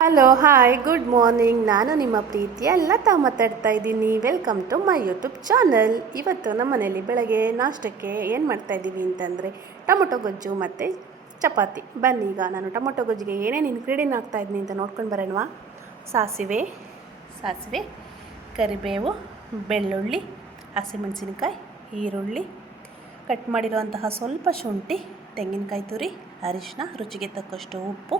Hello hi good morning. ನಾನು ನಿಮ್ಮ ಪ್ರೀತಿಯ ಲತಾ ಮಾತಾಡ್ತಾ ಇದ್ದೀನಿ. Welcome to my YouTube channel. ಇವತ್ತು ನಮ್ಮ ಮನೇಲಿ ಬೆಳಗ್ಗೆ ನಾಷ್ಟಕ್ಕೆ ಏನು ಮಾಡ್ತಾಯಿದ್ದೀವಿ ಅಂತಂದರೆ ಟೊಮೊಟೊ ಗೊಜ್ಜು ಮತ್ತು ಚಪಾತಿ. ಬನ್ನಿ ಈಗ ನಾನು ಟೊಮೊಟೊ ಗೊಜ್ಜಿಗೆ ಏನೇನು ಇಂಗ್ರೀಡಿಯೆಂಟ್ ಹಾಕ್ತಾಯಿದ್ದೀನಿ ಅಂತ ನೋಡ್ಕೊಂಡು ಬರೋಣವಾ. ಸಾಸಿವೆ ಕರಿಬೇವು, ಬೆಳ್ಳುಳ್ಳಿ, ಹಸಿಮೆಣಸಿನಕಾಯಿ, ಈರುಳ್ಳಿ, ಕಟ್ ಮಾಡಿರುವಂತಹ ಸ್ವಲ್ಪ ಶುಂಠಿ, ತೆಂಗಿನಕಾಯಿ ತುರಿ, ಅರಿಶಿನ, ರುಚಿಗೆ ತಕ್ಕಷ್ಟು ಉಪ್ಪು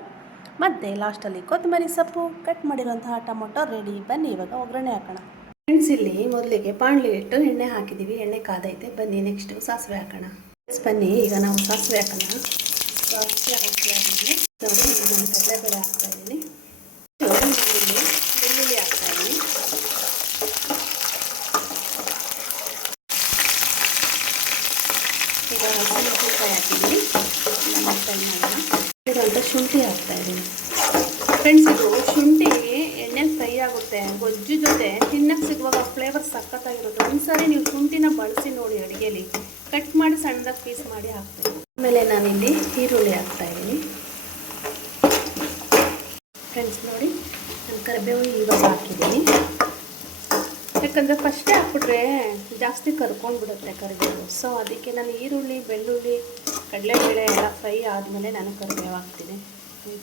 ಮತ್ತು ಲಾಸ್ಟಲ್ಲಿ ಕೊತ್ತಂಬರಿ ಸೊಪ್ಪು, ಕಟ್ ಮಾಡಿರುವಂತಹ ಟೊಮೊಟೊ ರೆಡಿ. ಬನ್ನಿ ಇವಾಗ ಒಗ್ಗರಣೆ ಹಾಕೋಣ. ಫ್ರೆಂಡ್ಸ್, ಇಲ್ಲಿ ಮೊದಲಿಗೆ ಬಾಣಲಿ ಇಟ್ಟು ಎಣ್ಣೆ ಹಾಕಿದ್ದೀವಿ. ಎಣ್ಣೆ ಕಾದೈತೆ. ಬನ್ನಿ ನೆಕ್ಸ್ಟು ಸಾಸಿವೆ ಹಾಕೋಣ. ಬನ್ನಿ ಈಗ ನಾವು ಸಾಸಿವೆ ಹಾಕೋಣ. ಸಾಸಿವೆ ಹಾಕಿದ್ದೀನಿ. ನೋಡಿ, ನಾನು ಕಡಲೆಬೇಳೆ ಹಾಕ್ತಾಯಿದ್ದೀನಿ. ಬೆಳ್ಳುಳ್ಳಿ ಹಾಕ್ತಾಯಿದ್ದೀನಿ. ಈಗ ಹಸಿಮೆಣಸಿನಕಾಯಿ ಹಾಕಿದ್ದೀನಿ. ಇರುವಂಥ ಶುಂಠಿ ಹಾಕ್ತಾಯಿದ್ದೀನಿ. ಫ್ರೆಂಡ್ಸ್, ಇದು ಶುಂಠಿ ಎಣ್ಣೆಲಿ ಫ್ರೈ ಆಗುತ್ತೆ. ಗೊಜ್ಜು ಜೊತೆ ತಿನ್ನಕ್ಕೆ ಸಿಗುವಾಗ ಫ್ಲೇವರ್ ಸಖತ್ತಾಗಿರುತ್ತೆ. ಒಂದ್ಸರಿ ನೀವು ಶುಂಠಿನ ಬಳಸಿ ನೋಡಿ ಅಡುಗೆಲಿ. ಕಟ್ ಮಾಡಿ ಸಣ್ಣದಾಗಿ ಪೀಸ್ ಮಾಡಿ ಹಾಕ್ತೀನಿ. ಆಮೇಲೆ ನಾನಿಲ್ಲಿ ಈರುಳ್ಳಿ ಹಾಕ್ತಾಯಿದ್ದೀನಿ. ಫ್ರೆಂಡ್ಸ್ ನೋಡಿ, ನಾನು ಕರಿಬೇವು ಇವಾಗ ಹಾಕಿದ್ದೀನಿ. ಯಾಕಂದರೆ ಫಸ್ಟೇ ಹಾಕ್ಬಿಟ್ರೆ ಜಾಸ್ತಿ ಕರ್ಕೊಂಡ್ಬಿಡುತ್ತೆ ಕರಿಬೇವು. ಸೊ ಅದಕ್ಕೆ ನಾನು ಈರುಳ್ಳಿ, ಬೆಳ್ಳುಳ್ಳಿ, ಕಡಲೆಬೇಳೆ ಎಲ್ಲ ಫ್ರೈ ಆದಮೇಲೆ ನಾನು ಕರಿಬೇವು ಹಾಕ್ತೀನಿ.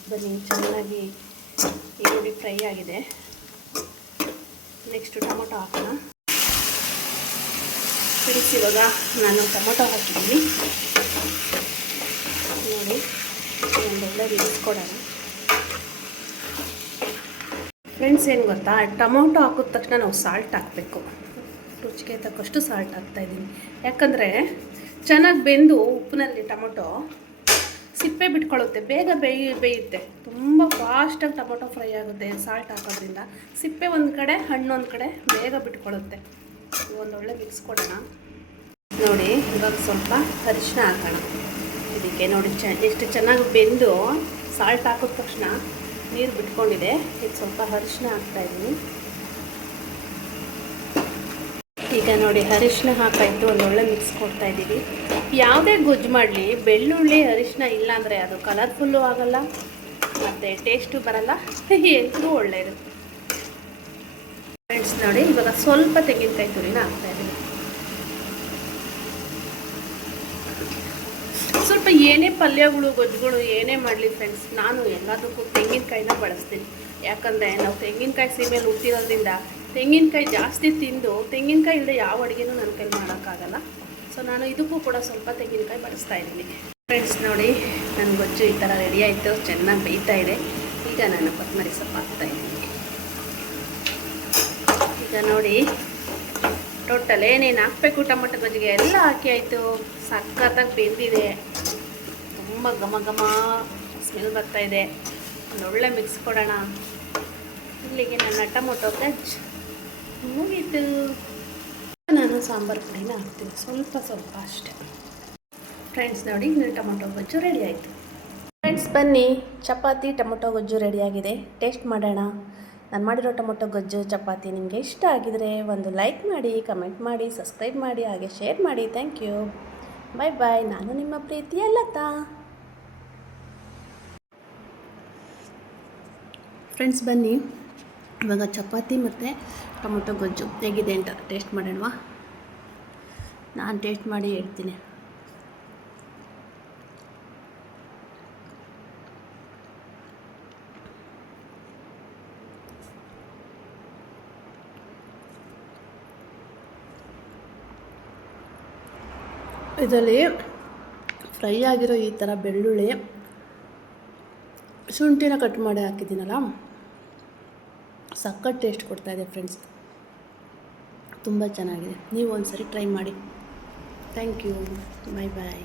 ಬನ್ನಿ, ಚೆನ್ನಾಗಿ ಈರುಳ್ಳಿ ಫ್ರೈ ಆಗಿದೆ. ನೆಕ್ಸ್ಟು ಟೊಮೊಟೊ ಹಾಕೋಣ. ಫ್ರೆಂಡ್ಸ್, ಇವಾಗ ನಾನು ಟೊಮೊಟೊ ಹಾಕಿದ್ದೀನಿ. ನೋಡಿ, ಒಂದೊಳ್ಳೆ ಇರಿಸ್ಕೊಡೋಣ. ಫ್ರೆಂಡ್ಸ್, ಏನು ಗೊತ್ತಾ, ಟೊಮೊಟೊ ಹಾಕಿದ ತಕ್ಷಣ ನಾವು ಸಾಲ್ಟ್ ಹಾಕಬೇಕು. ರುಚಿಗೆ ತಕ್ಕಷ್ಟು ಸಾಲ್ಟ್ ಹಾಕ್ತಾಯಿದ್ದೀನಿ. ಯಾಕಂದರೆ ಬೆಂದು ಉಪ್ಪಿನಲ್ಲಿ ಟೊಮೊಟೊ ಸಿಪ್ಪೆ ಬಿಟ್ಕೊಳ್ಳುತ್ತೆ. ಬೇಗ ಬೇಯುತ್ತೆ. ತುಂಬ ಫಾಸ್ಟಾಗಿ ಟೊಮೊಟೊ ಫ್ರೈ ಆಗುತ್ತೆ ಸಾಲ್ಟ್ ಹಾಕೋದ್ರಿಂದ. ಸಿಪ್ಪೆ ಒಂದು ಕಡೆ, ಹಣ್ಣು ಒಂದು ಕಡೆ ಬೇಗ ಬಿಟ್ಕೊಳ್ಳುತ್ತೆ. ಒಂದೊಳ್ಳೆ ಮಿಕ್ಸ್ ಕೊಡೋಣ. ನೋಡಿ, ಇವಾಗ ಸ್ವಲ್ಪ ಅರಿಶಿನ ಹಾಕೋಣ. ಇದಕ್ಕೆ ನೋಡಿ ಎಷ್ಟು ಚೆನ್ನಾಗಿ ಬೆಂದು ಸಾಲ್ಟ್ ಹಾಕಿದ ತಕ್ಷಣ ನೀರು ಬಿಟ್ಕೊಂಡಿದೆ. ಇದು ಸ್ವಲ್ಪ ಅರಿಶಿನ ಹಾಕ್ತಾಯಿದ್ದೀನಿ. ಈಗ ನೋಡಿ, ಅರಿಶಿನ ಹಾಕಾಯಿತು. ಒಂದೊಳ್ಳೆ ಮಿಕ್ಸ್ ಕೊಡ್ತಾಯಿದ್ದೀವಿ. ಯಾವುದೇ ಗೊಜ್ಜು ಮಾಡಲಿ, ಬೆಳ್ಳುಳ್ಳಿ ಅರಿಶಿನ ಇಲ್ಲಾಂದರೆ ಅದು ಕಲರ್ಫುಲ್ಲು ಆಗೋಲ್ಲ ಮತ್ತು ಟೇಸ್ಟು ಬರೋಲ್ಲ, ಹೆಲ್ತ್ಗೂ ಒಳ್ಳೆಯದು. ಫ್ರೆಂಡ್ಸ್ ನೋಡಿ, ಇವಾಗ ಸ್ವಲ್ಪ ತೆಂಗಿನಕಾಯಿ ತುರಿನ ಹಾಕ್ತಾಯಿದ್ದೀನಿ. ಸ್ವಲ್ಪ ಏನೇ ಪಲ್ಯಗಳು, ಗೊಜ್ಜುಗಳು ಏನೇ ಮಾಡಲಿ ಫ್ರೆಂಡ್ಸ್, ನಾನು ಎಲ್ಲದಕ್ಕೂ ತೆಂಗಿನಕಾಯಿನ ಬಳಸ್ತೀನಿ. ಯಾಕಂದರೆ ನಾವು ತೆಂಗಿನಕಾಯಿ ಸೀಮೆಯಲ್ಲಿ ಹುಟ್ಟಿರೋದ್ರಿಂದ ತೆಂಗಿನಕಾಯಿ ಜಾಸ್ತಿ ತಿಂದು, ತೆಂಗಿನಕಾಯಿ ಇಲ್ಲದೆ ಯಾವ ಅಡುಗೆನೂ ನನ್ನ ಕೈಲಿ ಮಾಡೋಕ್ಕಾಗಲ್ಲ. ಸೊ ನಾನು ಇದಕ್ಕೂ ಕೂಡ ಸ್ವಲ್ಪ ತೆಂಗಿನಕಾಯಿ ಬಳಸ್ತಾ ಇದ್ದೀನಿ. ಫ್ರೆಂಡ್ಸ್ ನೋಡಿ, ನನ್ನ ಗೊಜ್ಜು ಈ ಥರ ರೆಡಿ ಆಯಿತು. ಚೆನ್ನಾಗಿ ಬೇಯ್ತಾ ಇದೆ. ಈಗ ನಾನು ಕೊತ್ತಂಬರಿ ಸೊಪ್ಪು ಹಾಕ್ತಾಯಿದ್ದೀನಿ. ಈಗ ನೋಡಿ, ಟೋಟಲ್ ಏನೇನು ಹಾಕಬೇಕು ಟೊಮೊಟೊ ಗೊಜ್ಜಿಗೆ ಎಲ್ಲ ಹಾಕಿ ಆಯಿತು. ಸಖತ್ತಾಗಿ ಬೆಂದಿದೆ. ತುಂಬ ಘಮ ಘಮ ಸ್ಮೆಲ್ ಬರ್ತಾಯಿದೆ. ಒಂದೊಳ್ಳೆ ಮಿಕ್ಸ್ ಕೊಡೋಣ. ಇಲ್ಲಿಗೆ ನನ್ನ ಟೊಮೊಟೊ ಗೊಜ್ಜು ಮುಗೀತು. ನಾನು ಸಾಂಬಾರು ಪುಡಿನ ಹಾಕ್ತೀನಿ, ಸ್ವಲ್ಪ ಅಷ್ಟೇ. ಫ್ರೆಂಡ್ಸ್ ನೋಡಿ, ಟೊಮೊಟೊ ಗೊಜ್ಜು ರೆಡಿ ಆಯಿತು. ಫ್ರೆಂಡ್ಸ್ ಬನ್ನಿ, ಚಪಾತಿ ಟೊಮೊಟೊ ಗೊಜ್ಜು ರೆಡಿಯಾಗಿದೆ. ಟೇಸ್ಟ್ ಮಾಡೋಣ. ನಾನು ಮಾಡಿರೋ ಟೊಮೊಟೊ ಗೊಜ್ಜು ಚಪಾತಿ ನಿಮಗೆ ಇಷ್ಟ ಆಗಿದರೆ ಒಂದು ಲೈಕ್ ಮಾಡಿ, ಕಮೆಂಟ್ ಮಾಡಿ, ಸಬ್ಸ್ಕ್ರೈಬ್ ಮಾಡಿ, ಹಾಗೆ ಶೇರ್ ಮಾಡಿ. Thank you. Bye bye. ನಾನು ನಿಮ್ಮ ಪ್ರೀತಿಯ ಲತಾ. ಫ್ರೆಂಡ್ಸ್ ಬನ್ನಿ, ಇವಾಗ ಚಪಾತಿ ಮತ್ತು ಟೊಮೊಟೊ ಗೊಜ್ಜು ಹೇಗಿದೆ ಅಂತ ಟೇಸ್ಟ್ ಮಾಡೋಣವಾ. ನಾನು ಟೇಸ್ಟ್ ಮಾಡಿ ಹೇಳ್ತೀನಿ. ಇದರಲ್ಲಿ ಫ್ರೈ ಆಗಿರೋ ಈ ಥರ ಬೆಳ್ಳುಳ್ಳಿ, ಶುಂಠಿನ ಕಟ್ ಮಾಡಿ ಹಾಕಿದ್ದೀನಲ್ಲ, ಸಖತ್ ಟೇಸ್ಟ್ ಕೊಡ್ತಾಯಿದೆ ಫ್ರೆಂಡ್ಸ್. ತುಂಬ ಚೆನ್ನಾಗಿದೆ. ನೀವು ಒಂದ್ಸರಿ ಟ್ರೈ ಮಾಡಿ. Thank you. Bye bye.